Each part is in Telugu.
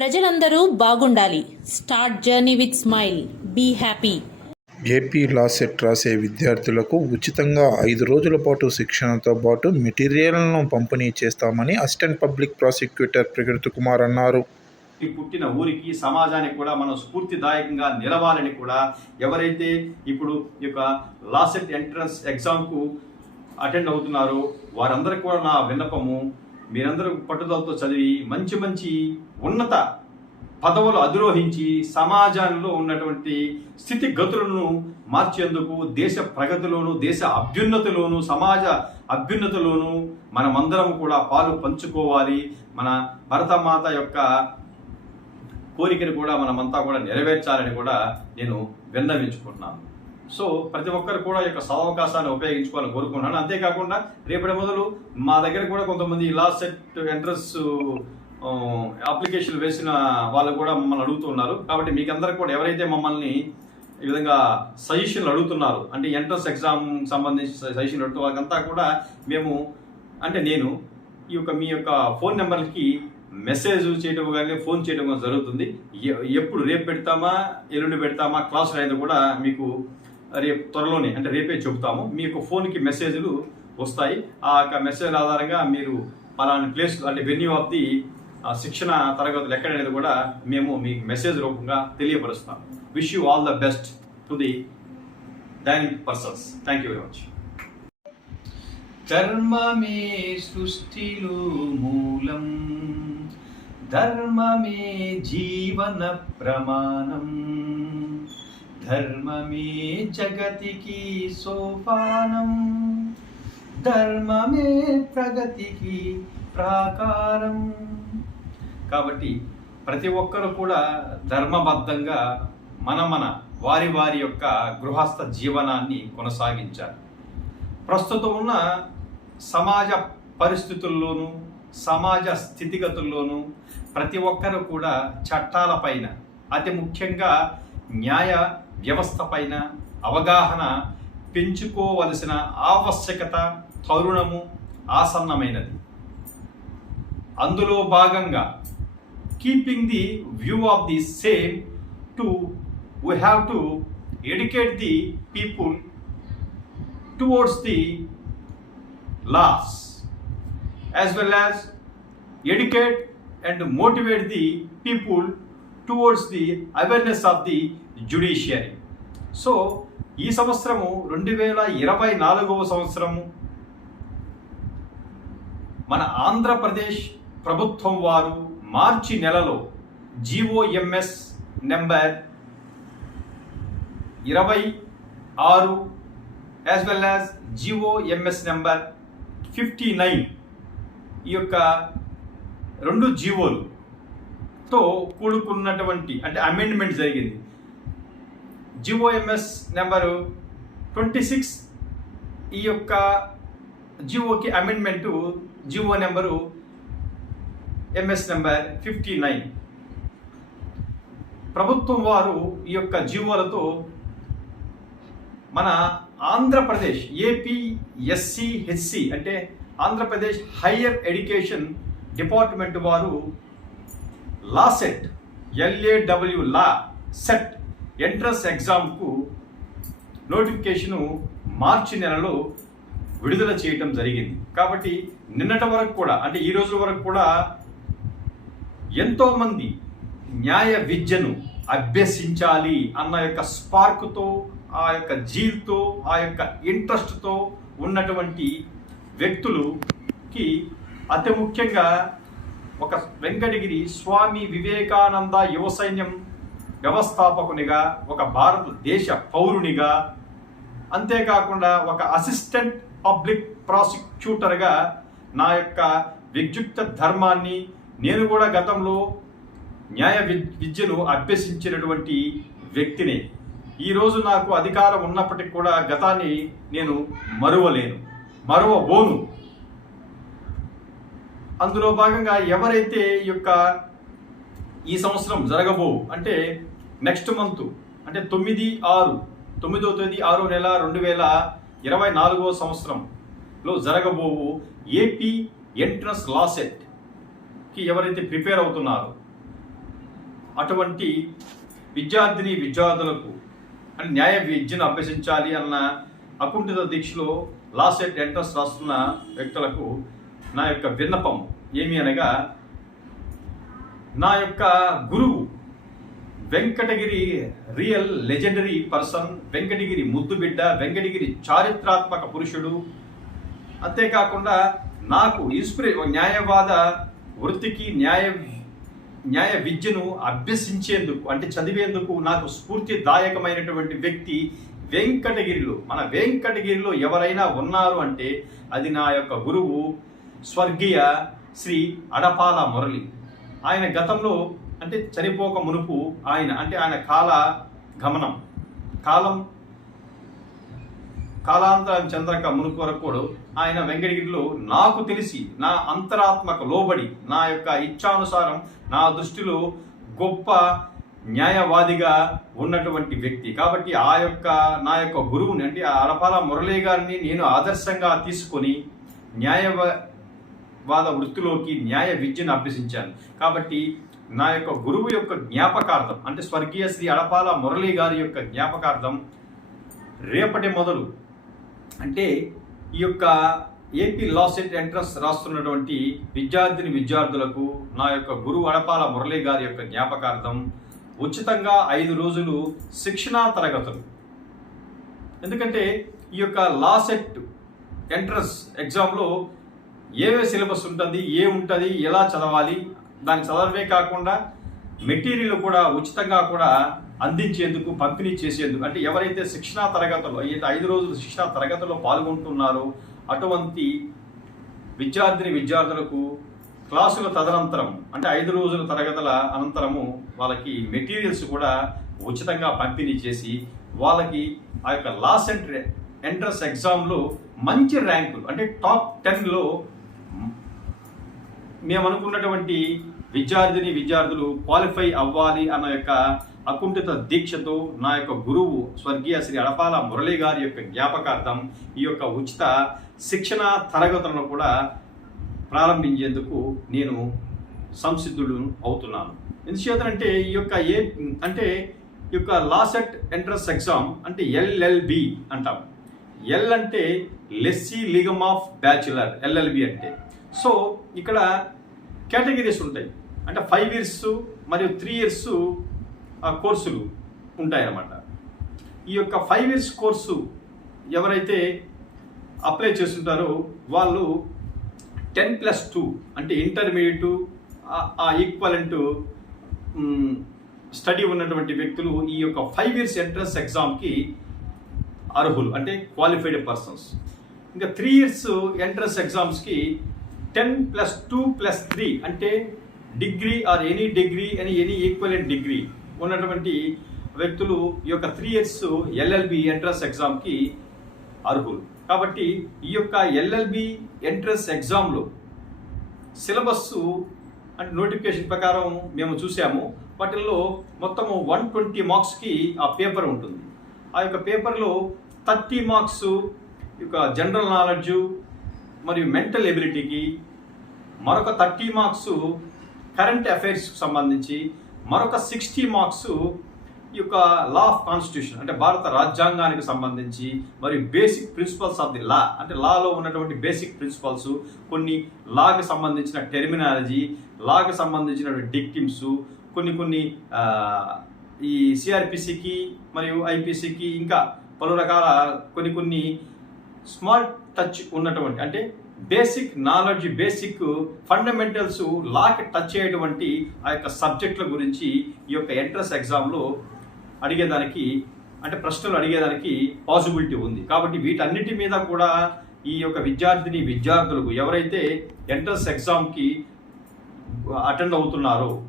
ప్రజలందరూ బాగుండాలి. Start journey with smile. Be happy. AP LAWCET రాసే విద్యార్థులకు ఉచితంగా ఐదు రోజుల పాటు శిక్షణతో పాటు మెటీరియల్ను పంపిణీ చేస్తామని అసిస్టెంట్ పబ్లిక్ ప్రాసిక్యూటర్ ప్రకృతి కుమార్ అన్నారు. ఈ పుట్టిన ఊరికి సమాజానికి కూడా మనం స్ఫూర్తిదాయకంగా నిలవాలని కూడా ఎవరైతే ఇప్పుడు ఈ యొక్క లాసెట్ ఎంట్రన్స్ ఎగ్జామ్కు అటెండ్ అవుతున్నారో వారందరికీ కూడా నా విన్నపము మీరందరూ పట్టుదలతో చదివి మంచి మంచి ఉన్నత పదవులు అధిరోహించి సమాజంలో ఉన్నటువంటి స్థితిగతులను మార్చేందుకు దేశ ప్రగతిలోను దేశ అభ్యున్నతిలోను సమాజ అభ్యున్నతిలోను మనమందరం కూడా పాలు పంచుకోవాలి. మన భరతమాత యొక్క కోరికను కూడా మనమంతా కూడా నెరవేర్చాలని కూడా నేను విన్నవించుకుంటున్నాను. సో ప్రతి ఒక్కరు కూడా యొక్క సదవకాశాన్ని ఉపయోగించుకోవాలని కోరుకుంటున్నాను. అంతేకాకుండా రేపటి మొదలు మా దగ్గర కూడా కొంతమంది ఇలా సెట్ ఎంట్రన్స్ అప్లికేషన్ వేసిన వాళ్ళు కూడా మమ్మల్ని అడుగుతున్నారు కాబట్టి మీకు అందరికి కూడా ఎవరైతే మమ్మల్ని ఈ విధంగా సజెషన్లు అడుగుతున్నారు అంటే ఎంట్రన్స్ ఎగ్జామ్ సంబంధించి సజెషన్లు అడుగుతూ వాళ్ళకంతా కూడా మేము అంటే నేను ఈ యొక్క మీ యొక్క ఫోన్ నెంబర్కి మెసేజ్ చేయడం కానీ ఫోన్ చేయడం కానీ జరుగుతుంది. ఎప్పుడు రేపు పెడతామా ఎల్లుండి పెడతామా క్లాసులు అనేది కూడా మీకు రేపు త్వరలోనే అంటే రేపే చెబుతాము. మీ యొక్క ఫోన్కి మెసేజ్లు వస్తాయి. ఆ యొక్క మెసేజ్ ఆధారంగా మీరు పలాని ప్లేస్ అంటే వెన్యూ ఆఫ్ ది శిక్షణ తరగతులు ఎక్కడనేది కూడా మేము మీకు మెసేజ్ రూపంగా తెలియపరుస్తాం. Wish you all the best to the dining persons thank you very much ధర్మమే సృష్టిలో మూలం. ధర్మమే జీవన ప్రమాణం. ధర్మమే జగతికి సోపానం. ధర్మమే ప్రగతికి ప్రాకారం. కాబట్టి ప్రతి ఒక్కరు కూడా ధర్మబద్ధంగా మన మన వారి వారి యొక్క గృహస్థ జీవనాన్ని కొనసాగించాలి. ప్రస్తుతం ఉన్న సమాజ పరిస్థితుల్లోనూ సమాజ స్థితిగతుల్లోనూ ప్రతి ఒక్కరూ కూడా చట్టాలపైన అతి ముఖ్యంగా న్యాయ వ్యవస్థ పైన అవగాహన పెంచుకోవలసిన ఆవశ్యకత తరుణము ఆసన్నమైనది. అందులో భాగంగా keeping the view of the same to we have to educate the people towards the laws as well as educate and motivate the people towards the awareness of the judiciary so ఈ సంవత్సరము రెండు వేల ఇరవై నాలుగవ సంవత్సరము మన ఆంధ్రప్రదేశ్ ప్రభుత్వం వారు మార్చి నెలలో G O M S number ఇరవై ఆరు as well as G O M S number fifty nine ఈ యొక్క రెండు జీవోలుతో కూడుకున్నటువంటి అంటే అమెండ్మెంట్ జరిగింది. జిఓఎంఎస్ నెంబరు ట్వంటీ సిక్స్ ఈ యొక్క జిఓకి amendment GO number M S number fifty nine ప్రభుత్వం వారు ఈ యొక్క జీవోలతో మన ఆంధ్రప్రదేశ్ ఏపీ ఎస్సీ హెచ్సి అంటే ఆంధ్రప్రదేశ్ హయ్యర్ ఎడ్యుకేషన్ డిపార్ట్మెంట్ వారు LAWCET L A W LAWCET entrance ఎగ్జామ్కు notification మార్చి నెలలో విడుదల చేయటం జరిగింది. కాబట్టి నిన్నటి వరకు కూడా అంటే ఈ రోజు వరకు కూడా ఎంతోమంది న్యాయ విద్యను అభ్యసించాలి అన్న యొక్క స్పార్క్తో ఆ యొక్క జీల్తో ఆ యొక్క ఇంట్రెస్ట్తో ఉన్నటువంటి వ్యక్తులుకి అతి ముఖ్యంగా ఒక వెంకటగిరి స్వామి వివేకానంద యువ సైన్యం వ్యవస్థాపకునిగా ఒక భారతదేశ పౌరునిగా అంతేకాకుండా ఒక అసిస్టెంట్ పబ్లిక్ ప్రాసిక్యూటర్గా నా యొక్క విద్యుక్త ధర్మాన్ని నేను కూడా గతంలో న్యాయ విద్యను అభ్యసించినటువంటి వ్యక్తిని. ఈరోజు నాకు అధికారం ఉన్నప్పటికీ కూడా గతాన్ని నేను మరువలేను. మరువబోను. అందులో భాగంగా ఎవరైతే ఈ యొక్క ఈ సంవత్సరం జరగబో అంటే నెక్స్ట్ మంత్ అంటే తొమ్మిది ఆరు తొమ్మిదో తేదీ ఆరో నెల రెండు వేల ఇరవై నాలుగో సంవత్సరంలో జరగబోవు ఏపీ ఎంట్రన్స్ లాసెట్ కి ఎవరైతే ప్రిపేర్ అవుతున్నారో అటువంటి విద్యార్థిని విద్యార్థులకు అని న్యాయ విద్యను అభ్యసించాలి అన్న అకుంఠిత దీక్షలో లాసెట్ ఎంట్రన్స్ రాస్తున్న వ్యక్తులకు నా యొక్క విన్నపం ఏమి అనగా నా యొక్క గురువు Venkatagiri real legendary person Venkatagiri ముద్దుబిడ్డ వెంకటగిరి చారిత్రాత్మక పురుషుడు. అంతేకాకుండా నాకు ఇన్స్పిరే న్యాయవాద వృత్తికి న్యాయ న్యాయ విద్యను అభ్యసించేందుకు అంటే చదివేందుకు నాకు స్ఫూర్తిదాయకమైనటువంటి వ్యక్తి వెంకటగిరిలో మన వెంకటగిరిలో ఎవరైనా ఉన్నారు అంటే అది నా యొక్క గురువు స్వర్గీయ శ్రీ అడపాల మురళి. ఆయన గతంలో అంటే చనిపోక మునుపు ఆయన అంటే ఆయన కాల గమనం కాలం కాలాంతరం చంద్రక మునుకు వరకు ఆయన వెంకటగిరిలో నాకు తెలిసి నా అంతరాత్మక లోబడి నా యొక్క ఇచ్ఛానుసారం నా దృష్టిలో గొప్ప న్యాయవాదిగా ఉన్నటువంటి వ్యక్తి. కాబట్టి ఆ యొక్క నా యొక్క గురువుని అంటే ఆ అడపాల మురళీ గారిని నేను ఆదర్శంగా తీసుకొని న్యాయవాద వృత్తిలోకి న్యాయ విద్యను అభ్యసించాను. కాబట్టి నా యొక్క గురువు యొక్క జ్ఞాపకార్థం అంటే స్వర్గీయ శ్రీ అడపాల మురళీ గారి యొక్క జ్ఞాపకార్థం రేపటి మొదలు అంటే ఈ యొక్క ఏపీ లా సెట్ ఎంట్రన్స్ రాస్తున్నటువంటి విద్యార్థిని విద్యార్థులకు నా యొక్క గురువు అడపాల మురళీ గారి యొక్క జ్ఞాపకార్థం ఉచితంగా ఐదు రోజులు శిక్షణా తరగతులు. ఎందుకంటే ఈ యొక్క లా సెట్ ఎంట్రన్స్ ఎగ్జామ్లో ఏవే సిలబస్ ఉంటుంది ఏ ఉంటుంది ఎలా చదవాలి దాన్ని చదవడమే కాకుండా మెటీరియల్ కూడా ఉచితంగా కూడా అందించేందుకు పంపిణీ చేసేందుకు అంటే ఎవరైతే శిక్షణా తరగతుల్లో అయితే ఐదు రోజులు శిక్షణా తరగతుల్లో పాల్గొంటున్నారో అటువంటి విద్యార్థిని విద్యార్థులకు క్లాసుల తదనంతరం అంటే ఐదు రోజుల తరగతుల అనంతరము వాళ్ళకి మెటీరియల్స్ కూడా ఉచితంగా పంపిణీ చేసి వాళ్ళకి ఆ యొక్క లాస్ ఎంట్రీ ఎంట్రన్స్ ఎగ్జామ్లో మంచి ర్యాంకులు అంటే టాప్ టెన్లో మేము అనుకున్నటువంటి విద్యార్థిని విద్యార్థులు క్వాలిఫై అవ్వాలి అన్న యొక్క అకుంఠిత దీక్షతో నా యొక్క గురువు స్వర్గీయ శ్రీ అడపాల మురళి గారి యొక్క జ్ఞాపకార్థం ఈ యొక్క ఉచిత శిక్షణ తరగతులను కూడా ప్రారంభించేందుకు నేను సంసిద్ధుడు అవుతున్నాను. ఎందుచేతనంటే ఈ యొక్క ఏ అంటే ఈ యొక్క లాసెట్ ఎంట్రన్స్ ఎగ్జామ్ అంటే ఎల్ఎల్బి అంటాం. ఎల్ అంటే లెస్సీ లిగమ్ ఆఫ్ బ్యాచులర్ ఎల్ఎల్బి అంటే. సో ఇక్కడ కేటగిరీస్ ఉంటాయి. అంటే ఫైవ్ ఇయర్స్ మరియు త్రీ ఇయర్స్ కోర్సులు ఉంటాయన్నమాట. ఈ యొక్క ఫైవ్ ఇయర్స్ కోర్సు ఎవరైతే అప్లై చేస్తుంటారో వాళ్ళు టెన్ ప్లస్ టూ అంటే ఇంటర్మీడియట్ ఆ ఈక్వలెంట్ స్టడీ ఉన్నటువంటి వ్యక్తులు ఈ యొక్క ఫైవ్ ఇయర్స్ ఎంట్రన్స్ ఎగ్జామ్కి అర్హులు అంటే క్వాలిఫైడ్ పర్సన్స్. ఇంకా త్రీ ఇయర్స్ ఎంట్రన్స్ ఎగ్జామ్స్కి ten plus two plus three అంటే డిగ్రీ ఆర్ ఎనీ డిగ్రీ అని ఎనీ ఈక్వలెంట్ డిగ్రీ ఉన్నటువంటి వ్యక్తులు ఈ యొక్క త్రీ ఇయర్స్ ఎల్ఎల్బి ఎంట్రన్స్ ఎగ్జామ్కి అర్హులు. కాబట్టి ఈ యొక్క ఎల్ఎల్బి ఎంట్రన్స్ ఎగ్జామ్లో సిలబస్ అంటే నోటిఫికేషన్ ప్రకారం మేము చూసాము. వాటిల్లో మొత్తము వన్ ట్వంటీ మార్క్స్కి ఆ పేపర్ ఉంటుంది. ఆ యొక్క పేపర్లో థర్టీ మార్క్స్ యొక్క జనరల్ నాలెడ్జ్ మరియు మెంటల్ ఎబిలిటీకి మరొక థర్టీ మార్క్స్ కరెంట్ అఫైర్స్కి సంబంధించి మరొక సిక్స్టీ మార్క్స్ ఈ యొక్క లా ఆఫ్ కాన్స్టిట్యూషన్ అంటే భారత రాజ్యాంగానికి సంబంధించి మరియు basic principles of the law అంటే లాలో ఉన్నటువంటి బేసిక్ ప్రిన్సిపల్స్ కొన్ని లాకి సంబంధించిన టెర్మినాలజీ లాకి సంబంధించినటువంటి డిక్టిమ్స్ కొన్ని కొన్ని ఈ సిఆర్పిసికి మరియు ఐపీసీకి ఇంకా పలు రకాల కొన్ని కొన్ని స్మాల్ టచ్ ఉన్నటువంటి అంటే బేసిక్ నాలెడ్జ్ బేసిక్ ఫండమెంటల్స్ లాకి టచ్ అయ్యేటువంటి ఆ యొక్క సబ్జెక్టుల గురించి ఈ యొక్క ఎంట్రన్స్ ఎగ్జామ్లో అడిగేదానికి అంటే ప్రశ్నలు అడిగేదానికి పాసిబిలిటీ ఉంది. కాబట్టి వీటన్నిటి మీద కూడా ఈ యొక్క విద్యార్థిని విద్యార్థులకు ఎవరైతే ఎంట్రన్స్ ఎగ్జామ్కి అటెండ్ అవుతున్నారో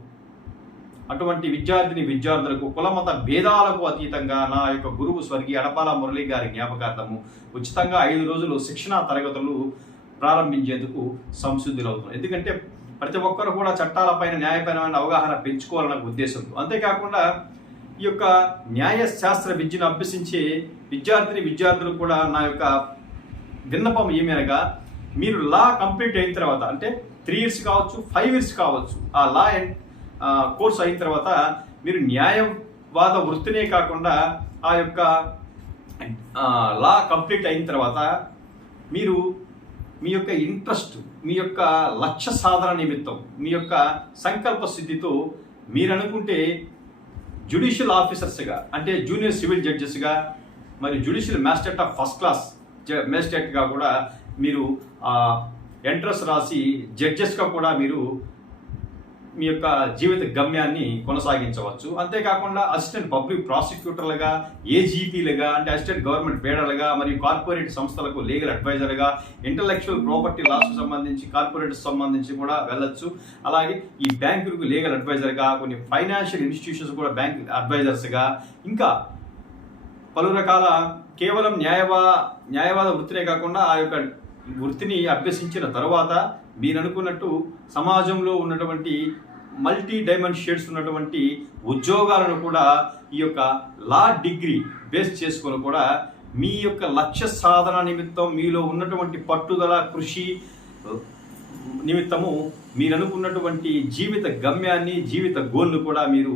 అటువంటి విద్యార్థిని విద్యార్థులకు కులమత భేదాలకు అతీతంగా నా యొక్క గురువు స్వర్గీయ అడపాల మురళి గారి జ్ఞాపకార్థము ఉచితంగా ఐదు రోజులు శిక్షణా తరగతులు ప్రారంభించేందుకు సంసిద్ధులవుతున్నారు. ఎందుకంటే ప్రతి ఒక్కరు కూడా చట్టాలపైన న్యాయపరమైన అవగాహన పెంచుకోవాలన్న ఉద్దేశంతో అంతేకాకుండా ఈ యొక్క న్యాయశాస్త్ర విద్యను అభ్యసించే విద్యార్థిని విద్యార్థులు కూడా నా యొక్క విన్నపం ఏమనగా మీరు లా కంప్లీట్ అయిన తర్వాత అంటే త్రీ ఇయర్స్ కావచ్చు ఫైవ్ ఇయర్స్ కావచ్చు ఆ లా కోర్స్ అయిన తర్వాత మీరు న్యాయవాద వృత్తినే కాకుండా ఆ యొక్క లా కంప్లీట్ అయిన తర్వాత మీరు మీ యొక్క ఇంట్రెస్ట్ మీ యొక్క లక్ష్య సాధన నిమిత్తం మీ యొక్క సంకల్ప సిద్ధితో మీరు అనుకుంటే జ్యుడిషియల్ ఆఫీసర్స్గా అంటే జూనియర్ సివిల్ జడ్జెస్గా మరి judicial magistrate of first class మ్యాజిస్ట్రేట్గా కూడా మీరు ఎంట్రన్స్ రాసి జడ్జెస్గా కూడా మీరు మీ యొక్క జీవిత గమ్యాన్ని కొనసాగించవచ్చు. అంతేకాకుండా అసిస్టెంట్ పబ్లిక్ ప్రాసిక్యూటర్లుగా ఏజీపీలుగా అంటే అసిస్టెంట్ గవర్నమెంట్ పేడలుగా మరియు కార్పొరేట్ సంస్థలకు లీగల్ అడ్వైజర్గా ఇంటలెక్చువల్ ప్రాపర్టీ లాస్ సంబంధించి కార్పొరేట్ సంబంధించి కూడా వెళ్ళొచ్చు. అలాగే ఈ బ్యాంకులకు లీగల్ అడ్వైజర్గా కొన్ని ఫైనాన్షియల్ ఇన్స్టిట్యూషన్స్ కూడా బ్యాంక్ అడ్వైజర్స్గా ఇంకా పలు రకాల కేవలం న్యాయవా న్యాయవాద వృత్తినే కాకుండా ఆ యొక్క వృత్తిని అభ్యసించిన తర్వాత మీరు అనుకున్నట్టు సమాజంలో ఉన్నటువంటి మల్టీ డైమండ్ షేడ్స్ ఉన్నటువంటి ఉద్యోగాలను కూడా ఈ యొక్క లా డిగ్రీ బేస్ చేసుకొని కూడా మీ యొక్క లక్ష్య సాధన నిమిత్తం మీలో ఉన్నటువంటి పట్టుదల కృషి నిమిత్తము మీరు అనుకున్నటువంటి జీవిత గమ్యాన్ని జీవిత గోల్ను కూడా మీరు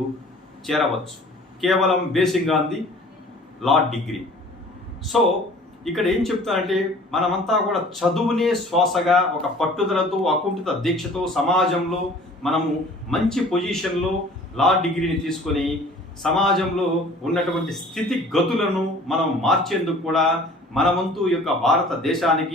చేరవచ్చు. కేవలం basing on the law degree. So ఇక్కడ ఏం చెప్తానంటే మనమంతా కూడా చదువునే శ్వాసగా ఒక పట్టుదలతో అకుంఠిత దీక్షతో సమాజంలో మనము మంచి పొజిషన్లో లా డిగ్రీని తీసుకొని సమాజంలో ఉన్నటువంటి స్థితి గతులను మనం మార్చేందుకు కూడా మనమంతు ఈ యొక్క భారతదేశానికి